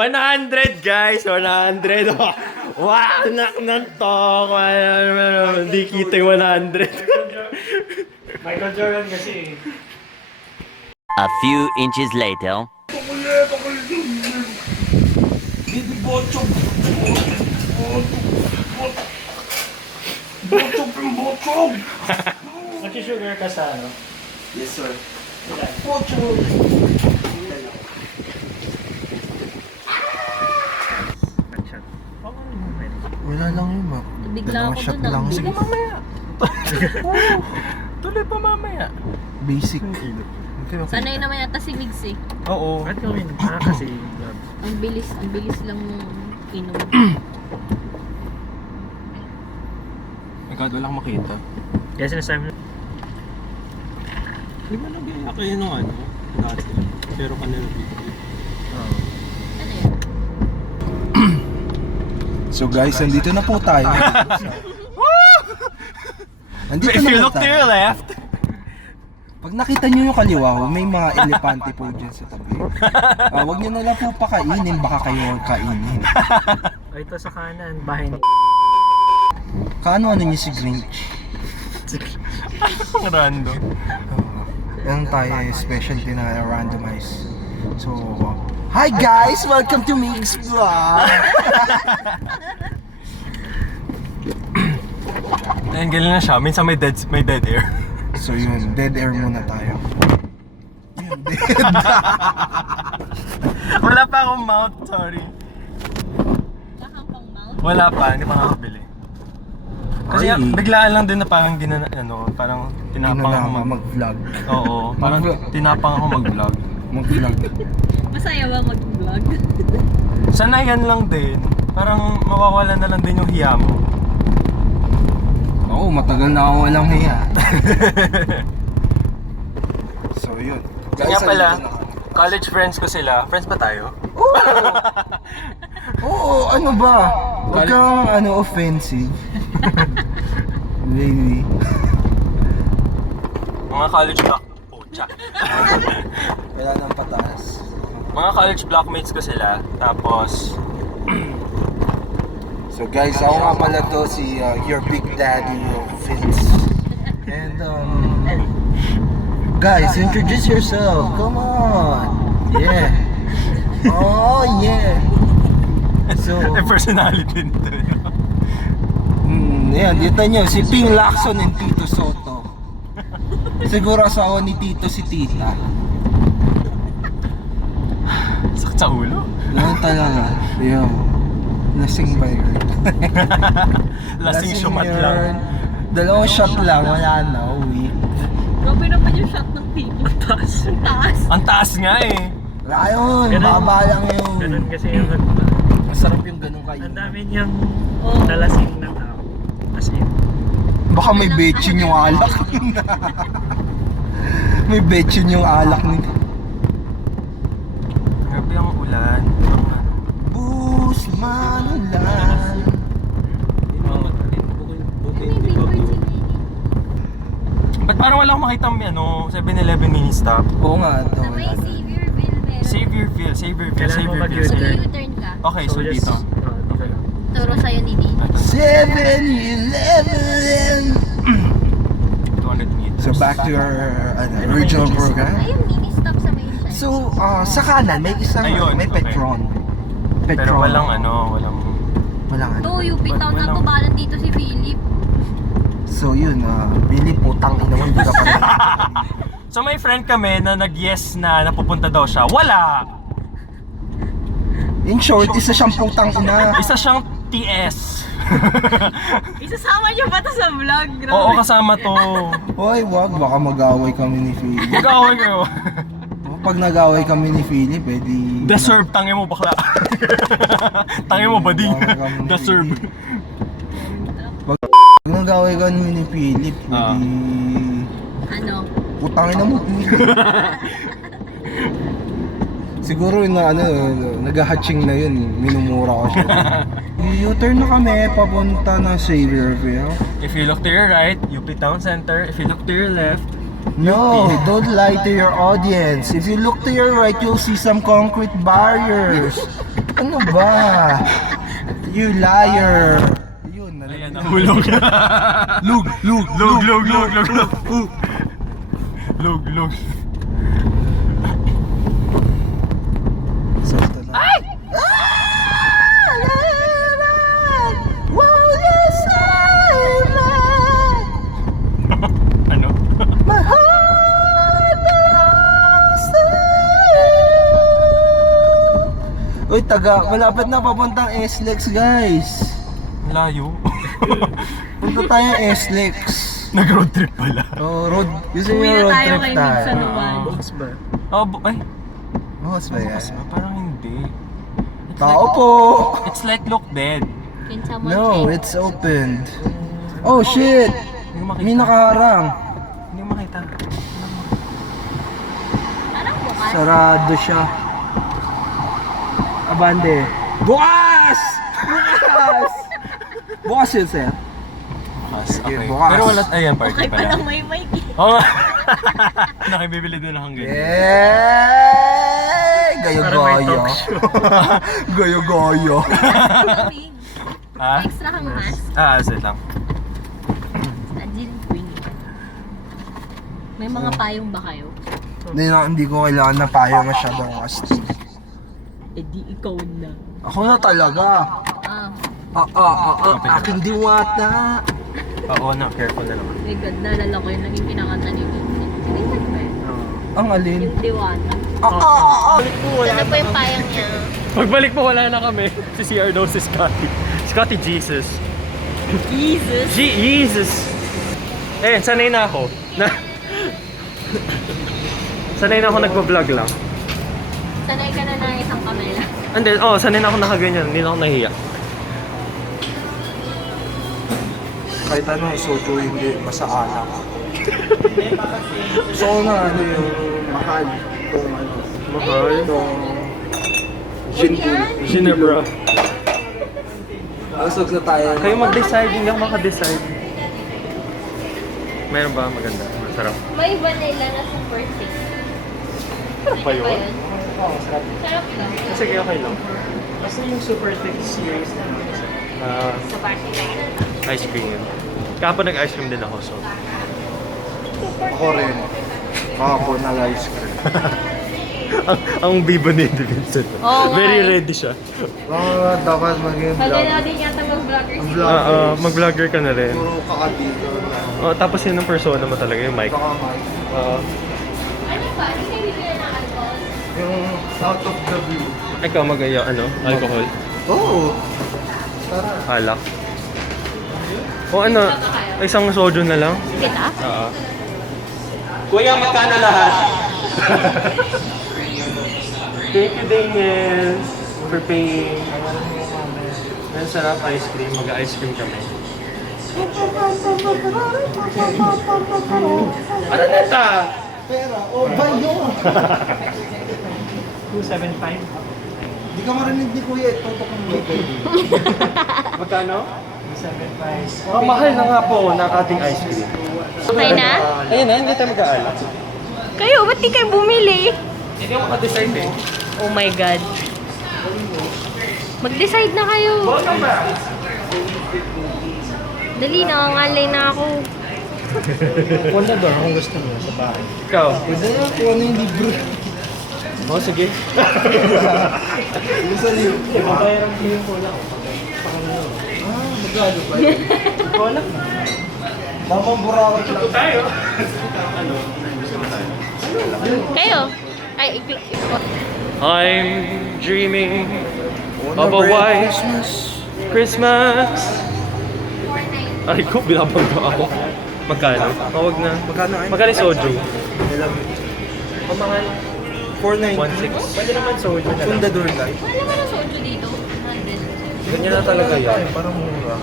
100 guys, 100. Wow, nak to. Hindi kita yung 100. Michael Jordan kasi. A few inches later. Nag-sugar ka sa ano? Yes, sir. Wala lang yun, ma. Bigla ako shot dun, lang. ang Sige bilis. mamaya. Tuloy pa mamaya. Basic. Sanay naman yata si Migs eh. Oo. Ba't gawin? Kasi Ang bilis lang nung inom. Agad walang makita. kaya sinasabi mo. Di ba nagyaya kayo ng ano? Dati. Pero kanila video. Ano yun? So guys, nandito na po tayo. Nandito If na you po look to tayo. your left, Pag nakita nyo yung kaliwa, may mga elepante po dyan sa tabi. Huwag nyo na lang po pakainin, baka kayo kainin. O ito sa kanan, bahay ni Kaano nyo si Grinch? ang random. Yan tayo, specialty na randomize. So, hi guys! Welcome to Migs Vlog! Ayun, galing na siya. Minsan may dead air. So yun, dead air muna tayo. Yun, dead. Wala pa akong mount, sorry. Wala kang pang mount? Wala pa, hindi pa nakakabili. Kasi Ay. biglaan lang din na parang parang tinapang ako mag-vlog. Oo, parang tinapang ako mag-vlog. Mag-vlog. Masaya ba mag-vlog? Sanayan lang din. Parang mawawala na lang din yung hiya mo. Oo, matagal na ako walang hiya. So yun. Kaya pala, andito na kami. college friends ko sila. Friends ba tayo? Oo, ano ba? Huwag kang offensive. Really. Mga college Pucha. Kaya nang pataas. Mga college blockmates ko sila. Tapos, So guys, ako nga pala to si your big daddy of Vince. And guys, introduce yourself. Come on. Yeah. Oh yeah. So, personality nito. yan, dito nyo, si Ping Lacson and Tito Soto. Siguro asawa ni Tito si Tita. Sakit sa ulo. Yan talaga. Yo. Lasing ba yun? Lasing shumat lang. Dalawang shot lang, wala na, uwi. Grabe naman yung shot ng tito. Ang taas. Ang taas. Ang taas nga eh. Wala yun, Ganun. baba lang yun. ganun kasi yung Masarap yung ganun kayo. ang dami niyang Oo. nalasing na tao. As in, Baka may betchin yung alak. May betchin yung alak ni... Grabe ang ulan. Bus manulan. Ano yung billboard si Benny? Ba't parang wala akong makita may 7-Eleven mini stop? Oo nga, ito. Sa may Saviorville meron. Saviourville. Kailangan mo So mag-U-turn. U-turn ka. Okay, so dito. Dito lang. Turo sa'yo ni Dino. 7-Eleven. 200 meters. So back to your original program. Ay, yung mini stop sa may side. So, sa kanan, may isang, Ayun, may okay. Petron. Pero walang Walang ano. To, UP Town na walang- tumalan dito si Philip. So yun, Billy, putang ina mo, hindi ka pa rin. So may friend kami na nag-yes na napupunta daw siya. Wala! In short, isa siyang putang ina. Isa siyang TS. Isasama niyo ba to sa vlog? Grabe. Oo, kasama to. Hoy, wag, baka mag-away kami ni Philip. Mag-away kayo. Pag nag-away kami ni Philip, di... Deserve, tangin mo bakla. Tangin mo bading. Deserve. Pag nag-away kami ni Philip, Ah. di... Ano? Putang ina mo. Siguro na nag-hatching na yun, minumura ko siya. U-turn na kami, papunta na Saviorville. If you look to your right, UP Town Center. If you look to your left, No, don't lie to your audience. If you look to your right, you'll see some concrete barriers. Ano ba? You liar! Yun, Ayan, nalagyan. nahulog. Lug! Lug. Lug. So, ito na. Ay! Ano? My heart belongs to you. Uy, malapit na papuntang SLEX, guys. Layo. Punta tayo SLEX. Nag-road trip pala. Oh, road. Gusto Uwi niyo na road tayo trip kay tayo? Vic sa Nuwan. Box ba? Oh, ay. Bukas ba yan? Bukas ba? Parang hindi. Tao po! It's like look dead. Can someone No, check? it's opened. Oh shit! Hindi mo makita. May nakaharang. Hindi mo makita. Parang bukas. Sarado siya. Abande. Bukas! Bukas! Bukas yun, sir. Bukas. Sige, Okay. bukas. Pero wala, ayan, party Okay pala. palang may mic. Oo. Nakibibili din akong ganyan. Yay! Parang may Gayo-gayo. talk show. Gayo-gayo. Lamig. Ha? Extra kang mask. Sige lang. I didn't bring it. May mga payong ba kayo? Hindi ko kailangan na payo masyadong astig. Eh di ikaw na. Ako na talaga. Aking diwata. Oo na, careful na lang. My God, naalala ko yung naging kinakanta ni Vincent. Vincent ba yun? Ang alin? Yung Diwata. Ah! Sana po yung payang niya. Pagbalik mo, wala na kami. Si CR daw si Scotty. Scotty Jesus. Jesus! Jesus! Eh, sanay na ako. Sanay na ako nagpa-vlog lang. Sanay ka na na isang kamera. And then, sanay na ako nakaganyan. Hindi na ako nahiya. Kahit ano, soto hindi masaanak. Gusto ko na ano yung mahal. Itong ano. Mahal. Itong Ginbull. Ginebra. Asog na tayo. Kayo mag-decide, hindi ako maka-decide. Meron ba maganda? Masarap. May vanilla na super thick. Sarap ba yun? Sarap lang. Sige, okay lang. Kasi yung super thick series na Sa party na. Ice cream yun. Kahapon nag-ice cream din ako, so. Ako rin. Kahapon na ice cream. ang bibo ni Vincent. Oo nga Very eh. ready siya. Dapat maging Pwede vlog. na din yata mag-vlogger si Mag-vlogger ka na rin. Puro kakadito na. Tapos yun ang persona mo talaga, yung mic. Baka mic. Ano ba? Hindi kayo bibili ng alcohol? Yung out of the blue. Ikaw alcohol. Oo. Tara. Alak. O ano, isang soju na lang. Kita? Oo. Kuya, magkano lahat? Thank you, Daniel, for paying. Ang sarap ice cream. Mag-ice cream kami. Ano neta? Pera. Oh, bayo. 275. Di ka marinig ni Kuya. Tutok ng bagay. Magkano? 275. Mahal na nga po ng ating ice cream. Okay na? Ayun na, hindi tayo mag-aalak. Kayo, ba't di kayo bumili? Hindi ako maka-decide eh. Oh my God. Mag-decide na kayo. Dali, nangangalay na ako. Wala ba kung gusto mo sa bahay? Ikaw? Pwede na kung ano yung libro. Oh, sige. Yung sa libro. Mabayaran ko yung wala ko. Magkano ba yun? Wala. Tamang burakot lang. Tayo. Kayo? Ay, ikaw. I'm dreaming of a Merry white Christmas. Christmas. Ay ko, binabangga ako. Magkano? Tawag na. Magkano ay? Magkano yung soju? Ilang? Pamahal. 490. 1.6. Pwede naman soju na lang. Fundador light. Wala naman ang soju dito. 100. Ganyan na talaga yan. Parang mura.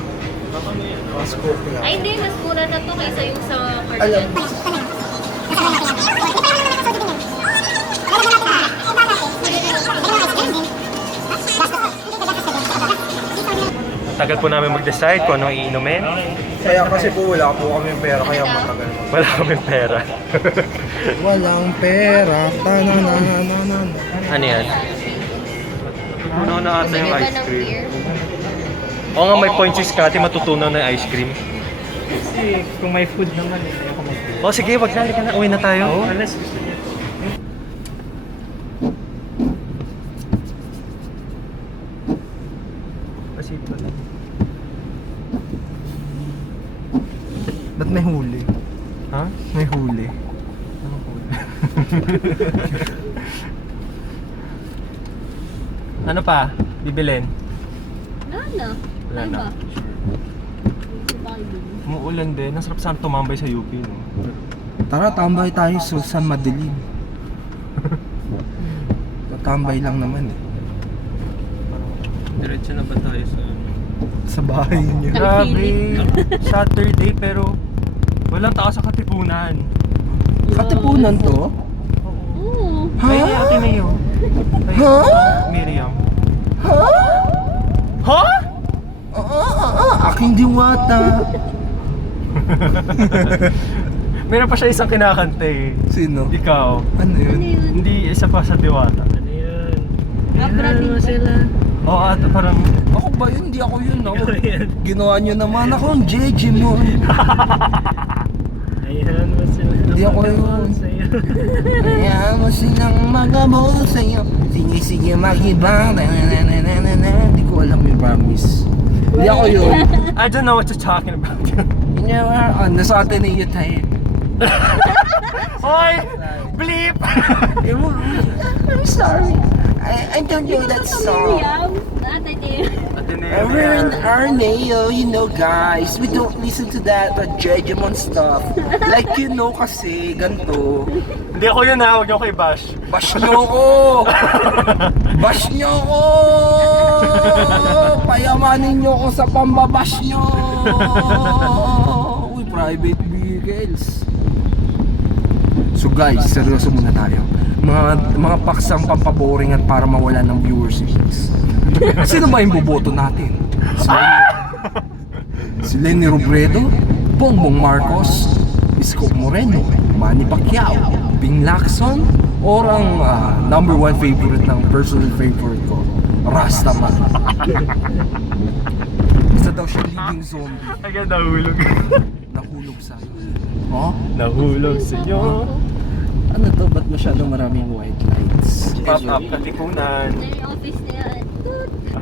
Mas coke lang. Ay, hindi. Mas mura na to kaysa yung sa Alam. Kirkland. Tagal po namin mag-decide kung anong iinumin. Kaya kasi po wala po kami pera kaya matagal. Wala kami pera. Walang pera. Tananananan. Ano yan? Natutunaw na ata yung Iba ice ng cream. beer. Oo nga, may point si Scotty, matutunaw na yung ice cream. Kasi kung may food naman, hindi ako mag-food. O sige, wag na, halika na. Uwi na tayo. Unless gusto niya. Pasit ba na? Ba't may huli? Ha? May huli. Ano pa? Bibilin? Wala na. Wala Ay na. ba? Hindi ba kayo dun? Umuulan din. Nasarap saan tumambay sa UP, no? Tara, tambay tayo sa San Madilim. Tambay lang naman eh. Diretso na ba tayo sa... Sa bahay niyo. Grabe! Saturday, pero walang tao sa Katipunan. Katipunan to? Oo. Kay Ate Mayo. Kay Ha? Miriam. Ha? Ha? Aking diwata. Meron pa siya isang kinakante eh. Sino? Ikaw. Ano Ano yun? yun? Hindi isa pa sa Diwata. Ano yun? Abra din ba? Oo, at parang... Ako ba yun? Hindi ako yun. Ako. Ayan. Ginawa nyo naman akong Jejimon. Ayan mo sila. Hindi ako yun. Sa'yo. Kaya mo silang magabol sa'yo. Sige mag-ibang. Hindi ko alam yung promise. Hindi ako yun. I don't know what you're talking about. Nasa atin na yun tayo. Hoy! Bleep! I'm sorry. I don't know that song. Miriam? Ate Teo. We're in Arneo, you know guys. We don't listen to that Jejimon stuff. Like you know kasi, ganito. Hindi ako yun ha, huwag niyo ako i-bash. Bash nyo ko! Bash nyo ko! Payamanin nyo ko sa pambabash nyo! Uy, private vehicles. So guys, seryoso muna tayo. Mga paksang pampaboring at para mawala ng viewerships. Sino ba yung boboto natin? Si Lenny Robredo, Bongbong Marcos, Isko Moreno, Manny Pacquiao, Bing Lacson, or ang number one favorite ng personal favorite ko, Rastaman. Isa daw siya living zombie. Agad nahulog. Nahulog sa Oh? Nahulog sa inyo. Ano to? Ba't masyadong maraming white lights? Pop up Katipunan. Sa yung office na yan.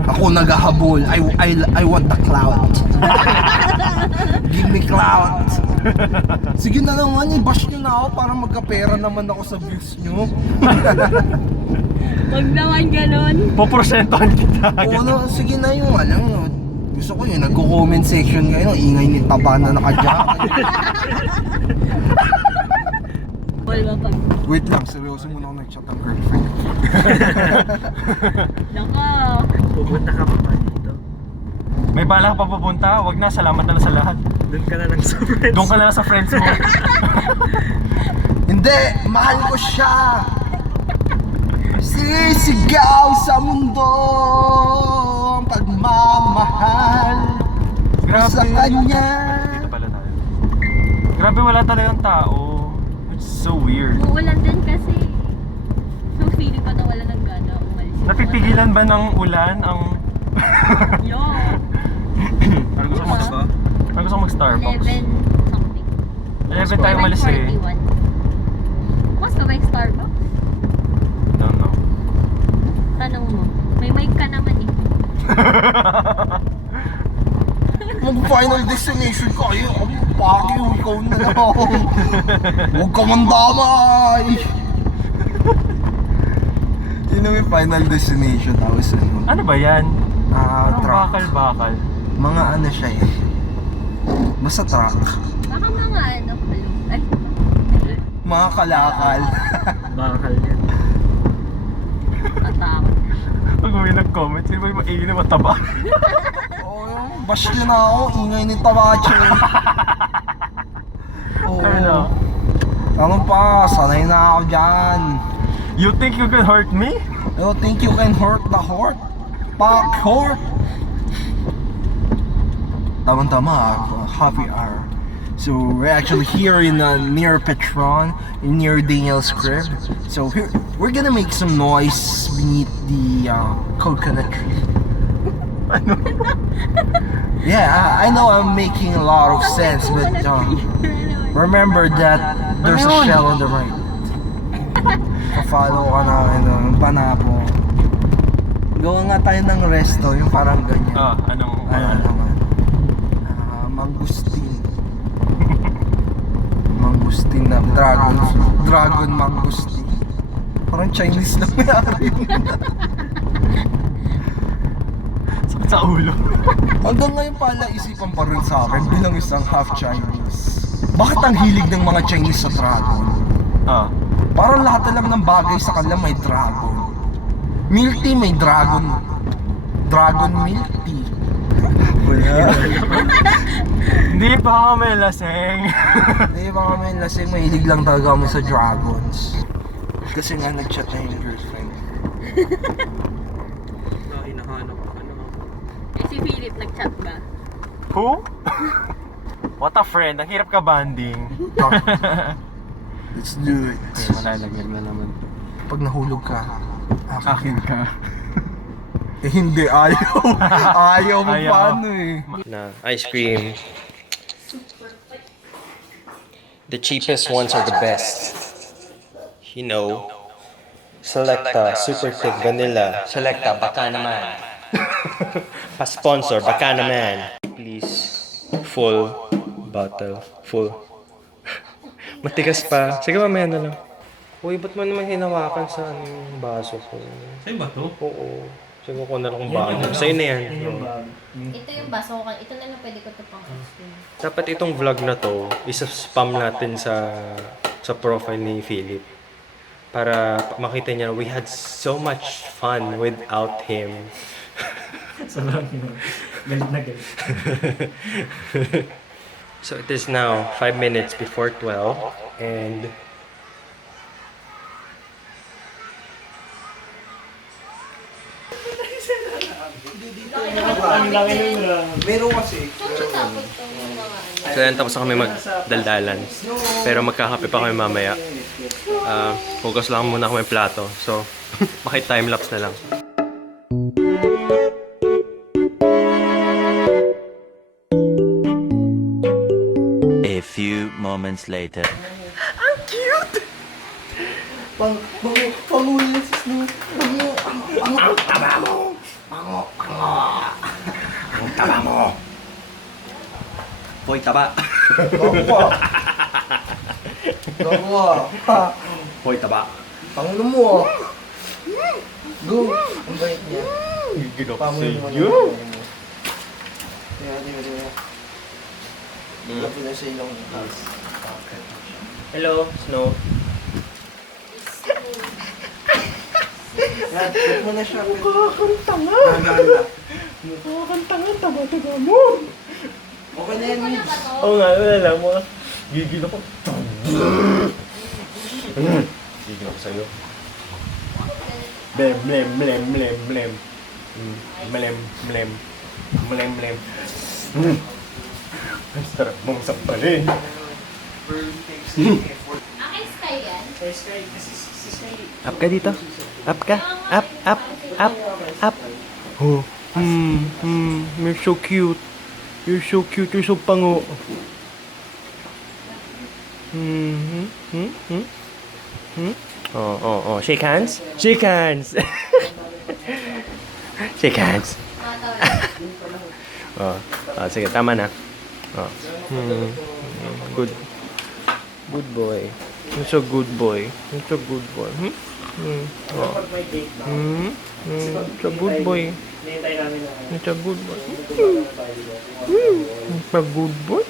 Ako naghahabol. I want the clout. Give me clout. Sige na naman, i-bash nyo na ako para magkapera naman ako sa views nyo. Huwag naman ganon. Poprosentohan kita. Oo, no, sige na yung alam nyo. Gusto ko yung nagko-comment section ngayon, ingay ni Taba na naka-jacket. Wala pag. Wait lang, seryoso muna ako nag-chat ang girlfriend. Naka. Pupunta ka pa ba dito? May bala ka pa pupunta? Wag na, salamat na lang sa lahat. Doon ka na lang sa friends. Doon ka na lang sa friends mo. Hindi! Mahal ko siya! Sisigaw sa mundo ang pagmamahal sa kanya. Dito pala tayo. Grabe, wala talagang tao. It's so weird. Uulan din kasi. So feeling ko na wala ng gana. Umalis. Napipigilan ba ng ulan ang... Yo. Parang gusto mo Parang gusto mo mag-Starbucks. 11 something. 11 tayo umalis eh. 41. Mas ka ba yung Starbucks? Don't know. Tanong mo. May mic ka naman eh. Mag-final destination kayo. Pakyo, ikaw na lang. Huwag ka mandamay. Yun ang yung final destination. Tapos ano? Ano ba yan? Parang Truck. bakal-bakal. Mga ano siya eh. Basta truck. Baka mga ano. Ay. Mga kalakal. Bakal yan. Natakot. Pag may nag-comment, sino ba yung maingin na mataba? Oo, bash nyo na ako. Ingay ni Tabache. Oo. Ano? Ano pa? Sanay na ako dyan. You think you can hurt me? You think you can hurt the heart? Pack heart. Tama-tama, happy hour. So we're actually here in near Petron, near Daniel's crib. So here, we're gonna make some noise beneath the coconut tree. Yeah, I know I'm making a lot of sense, but remember that there's a shell on the right. Pa-follow ka na, Banapo. Gawa nga tayo ng resto, yung parang ganyan. Anong Naman? Mangustin. Mangustin na dragon mangustin. Parang Chinese lang may-ari. sa ulo? Hanggang ngayon pala isipan pa rin sa akin bilang isang half Chinese. Bakit ang hilig ng mga Chinese sa dragon? Parang lahat na lang ng bagay sa kanila may dragon. Milk tea may dragon. Dragon milk tea. Hindi pa kami laseng. Hindi ba kami lasing, mahilig lang talaga kami sa dragons. Kasi nga nag-chat na yung girlfriend. Hinahanap ko Si Philip nag-chat ba? Who? What a friend, ang hirap ka banding. Let's do it. Malalagyan na naman. Pag nahulog ka, Akin ka. eh hindi, ayaw. Ayaw mo Ayaw. paano eh. Na ice cream. The cheapest ones are the best. You know, Selecta, Super Thick Vanilla. Selecta, baka naman. Pa-sponsor, baka naman. Please, full bottle, full. Matigas pa. Sige, mamaya na lang. Uy, ba't mo naman hinawakan sa yung baso ko? Sa'yo ba to? Oo. Siguro ko na lang kung bago. Sa'yo na yan. Ito yung baso ko. Ito na lang pwede ko ito pang ice cream. Dapat itong vlog na to, isa-spam natin sa profile ni Philip. Para makita niya, we had so much fun without him. Sobrang galit na galit. So it is now 5 minutes before 12 and Meron kasi. Tapos itong mga so yan, tapos na kami magdaldalan. Pero magkakape pa kami mamaya. Hugas lang muna kami plato. So, maki-timelapse na lang. A few moments later. Boy, taba! Boy, taba! Pangulo mo. Go. Ang bait niya. Gigil ako Pangulo mo. sa'yo. Lapit na sa ilong. Hello, Snow. Yan, check mo na siya. Mukha kang tanga. Taba mo. Okay na yan, Mitch. Oo nga, wala lang mo. Gigil ako. Gigil ako sa'yo. Blem, blem, blem, blem, blem. Blem, blem. Blem, blem. Ang sarap mong sampalin. Akin style yan. Up ka dito. Up ka. Up, up, up, up. Oh. You're so cute. You're so cute. You're so pango. Oh. Shake hands. Shake hands. Shake hands. Sige, tama na. Good. Good boy. You're so good boy. You're so good boy. You're a good boy. You're a good boy. You're a good boy.